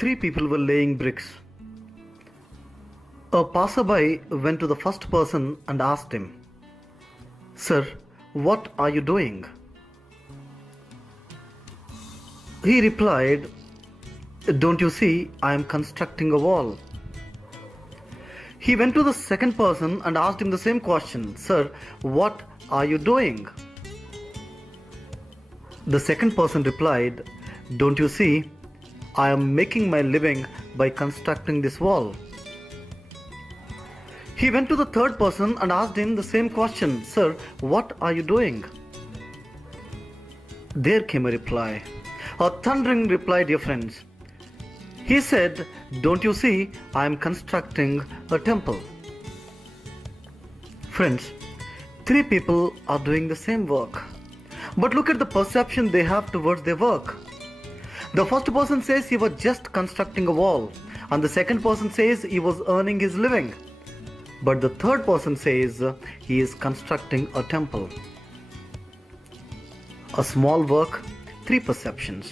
Three people were laying bricks. A passerby went to the first person and asked him, "Sir, what are you doing?" He replied, "Don't you see, I am constructing a wall." He went to the second person and asked him the same question, "Sir, what are you doing?" The second person replied, "Don't you see, I am making my living by constructing this wall." He went to the third person and asked him the same question, "Sir, what are you doing?" There came a reply, a thundering reply, dear friends. He said, "Don't you see, I am constructing a temple." Friends, three people are doing the same work. But look at the perception they have towards their work. The first person says he was just constructing a wall, and the second person says he was earning his living. But the third person says he is constructing a temple. A small work, three perceptions.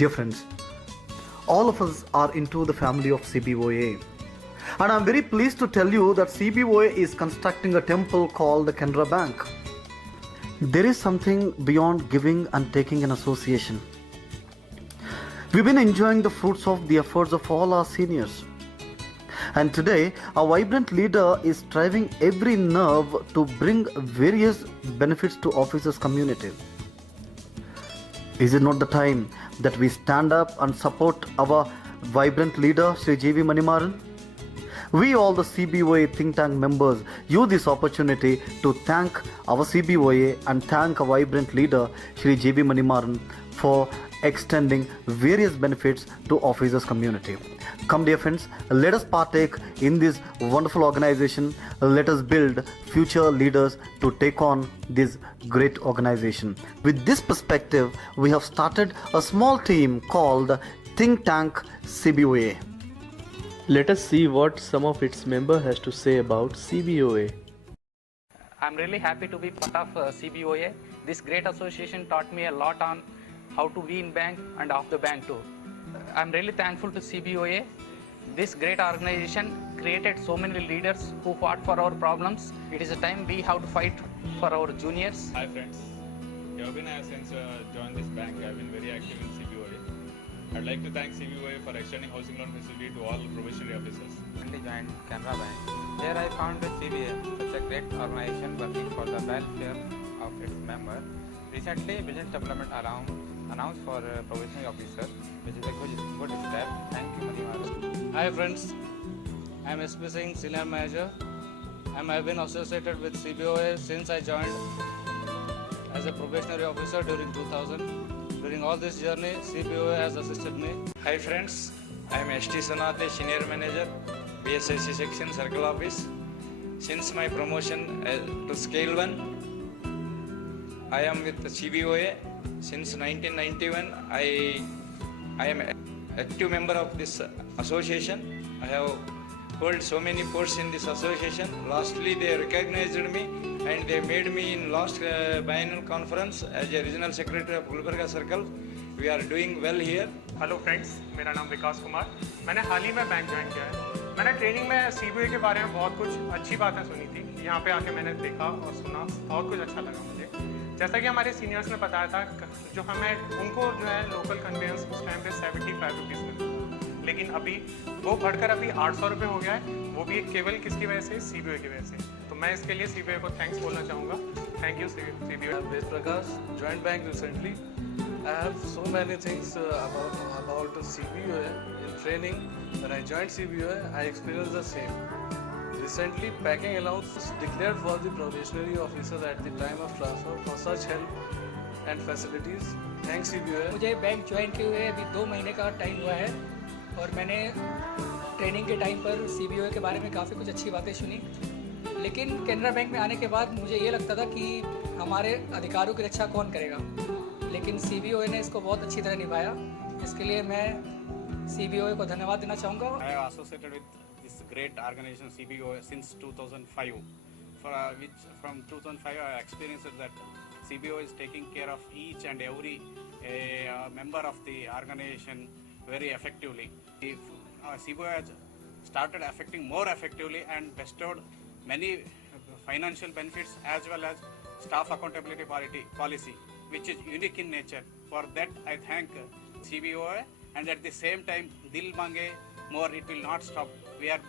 Dear friends, all of us are into the family of CBOA. And I'm very pleased to tell you that CBOA is constructing a temple called the Canara Bank. There is something beyond giving and taking an association. We've been enjoying the fruits of the efforts of all our seniors. And today, a vibrant leader is striving every nerve to bring various benefits to officers' community. Is it not the time that we stand up and support our vibrant leader, Sri J.V. Manimaran? We all the CBOA think tank members use this opportunity to thank our CBOA and thank our vibrant leader, Sri J.V. Manimaran, for extending various benefits to officers' community. Come dear friends, let us partake in this wonderful organization. Let us build future leaders to take on this great organization. With this perspective, we have started a small team called Think Tank CBOA. Let us see what some of its members has to say about CBOA. I'm really happy to be part of CBOA. This great association taught me a lot on how to be in bank and off the bank too. I'm really thankful to CBOA. This great organization created so many leaders who fought for our problems. It is a time we have to fight for our juniors. Hi friends, since joined this bank, I've been very active in CBOA. I'd like to thank CBOA for extending housing loan facility to all probationary officers. I joined Canara Bank. There I found the CBA, such a great organization working for the welfare of its members. Recently, Business Development announced for probationary officer, which is a good step. Thank you, Manimaran. Hi friends, I am SP Singh, Senior Manager. I have been associated with CBOA since I joined as a probationary officer during 2000. During all this journey, CBOA has assisted me. Hi friends, I am ST Sanate, Senior Manager, BSIC Section Circle Office. Since my promotion to Scale 1, I am with the CBOA. Since 1991, I am an active member of this association. I have held so many posts in this association. Lastly, they recognized me and they made me in last biennial conference as a regional secretary of Gulbarga Circle. We are doing well here. Hello friends, मेरा नाम विकास कुमार। मैंने हाल ही में bank join किया है। मैंने training में सीबीओए के बारे में बहुत कुछ अच्छी बातें सुनी थी। यहाँ पे आके मैंने देखा और सुना, बहुत कुछ अच्छा लगा मुझे। जैसा कि हमारे सीनियर्स ने बताया था, जो हमें उनको जो है लोकल कन्वेंस उस टाइम पे 75 रुपीज़ मिलता था, लेकिन अभी वो बढ़कर अभी 800 रुपये हो गया है। वो भी केवल किसकी वजह से? सीबीओए की वजह से। तो मैं इसके लिए सीबीओए को थैंक्स बोलना चाहूँगा। Thank you CBOA. Ved Prakash, joined bank recently. I have so many things about CBOA in training. When I joined CBOA, I experienced the same. Recently, packing allowance was declared for the probationary officer at the time of transfer for such help and facilities. Thanks CBOA. मुझे bank join किए हुए अभी 2 महीने का time हुआ है और मैंने ट्रेनिंग के टाइम पर CBOA के बारे में काफ़ी कुछ अच्छी बातें सुनी, लेकिन कैनरा बैंक में आने के बाद मुझे ये लगता था कि हमारे अधिकारों की रक्षा कौन करेगा, लेकिन CBOA ने इसको बहुत अच्छी तरह निभाया। इसके लिए मैं CBOA को धन्यवाद देना चाहूँगा। I have associated with this great organization CBOA since 2005. From 2005 I have experienced that CBOA is taking care of each and every member of the organization very effectively. If CBOA has started affecting more effectively and bestowed many financial benefits as well as staff accountability policy, which is unique in nature. For that, I thank CBOA, and at the same time, Dil Mange more, it will not stop. We are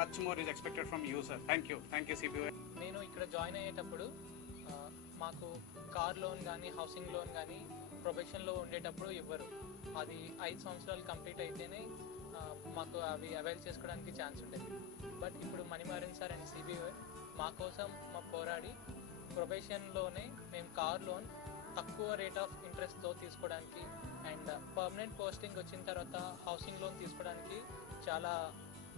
much more is expected from you, sir. Thank you CBOA. నేను ఇక్కడ join అయ్యేటప్పుడు మాకు car loan కానీ housing loan కానీ ప్రొఫెషన్లో ఉండేటప్పుడు ఇవ్వరు. అది 5 సంవత్సరాలు కంప్లీట్ అయితేనే మాకు అవి అవైల్ చేసుకోవడానికి ఛాన్స్ ఉండేది. బట్ ఇప్పుడు మణిమారన్ సార్ అండ్ సిబిఓ మా కోసం పోరాడి ప్రొఫెషన్లోనే మేము కార్ లోన్ తక్కువ రేట్ ఆఫ్ ఇంట్రెస్ట్తో తీసుకోవడానికి అండ్ పర్మనెంట్ పోస్టింగ్ వచ్చిన తర్వాత హౌసింగ్ లోన్ తీసుకోవడానికి చాలా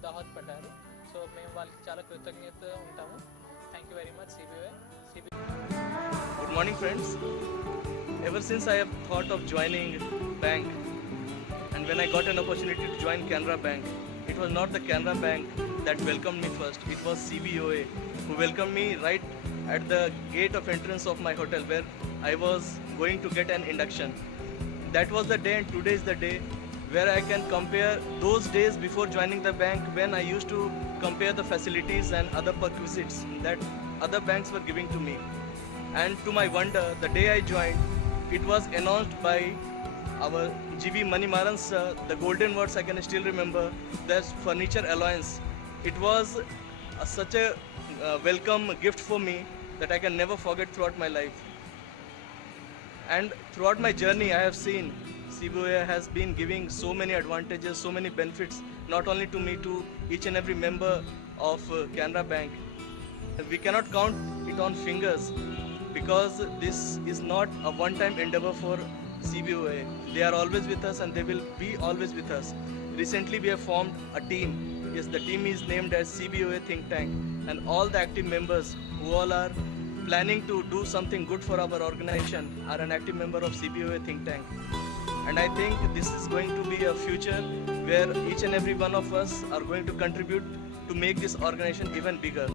దోహదపడ్డారు. సో మేము వాళ్ళకి చాలా కృతజ్ఞత ఉంటాము. Thank you very much CBO. Good morning, friends. Ever since I have thought of joining bank, and when I got an opportunity to join Canara Bank, it was not the Canara Bank that welcomed me first. It was CBOA who welcomed me right at the gate of entrance of my hotel where I was going to get an induction. That was the day, and today is the day where I can compare those days before joining the bank when I used to compare the facilities and other perquisites that other banks were giving to me. And to my wonder, the day I joined, it was announced by our GV Manimaran sir, the golden words I can still remember, there's furniture allowance. It was such a welcome gift for me that I can never forget throughout my life. And throughout my journey, I have seen CBOA has been giving so many advantages, so many benefits, not only to me, to each and every member of Canara Bank. We cannot count it on fingers because this is not a one-time endeavor for CBOA. They are always with us and they will be always with us. Recently, we have formed a team. Yes, the team is named as CBOA Think Tank, and all the active members who all are planning to do something good for our organization are an active member of CBOA Think Tank. And I think this is going to be a future where each and every one of us are going to contribute to make this organization even bigger.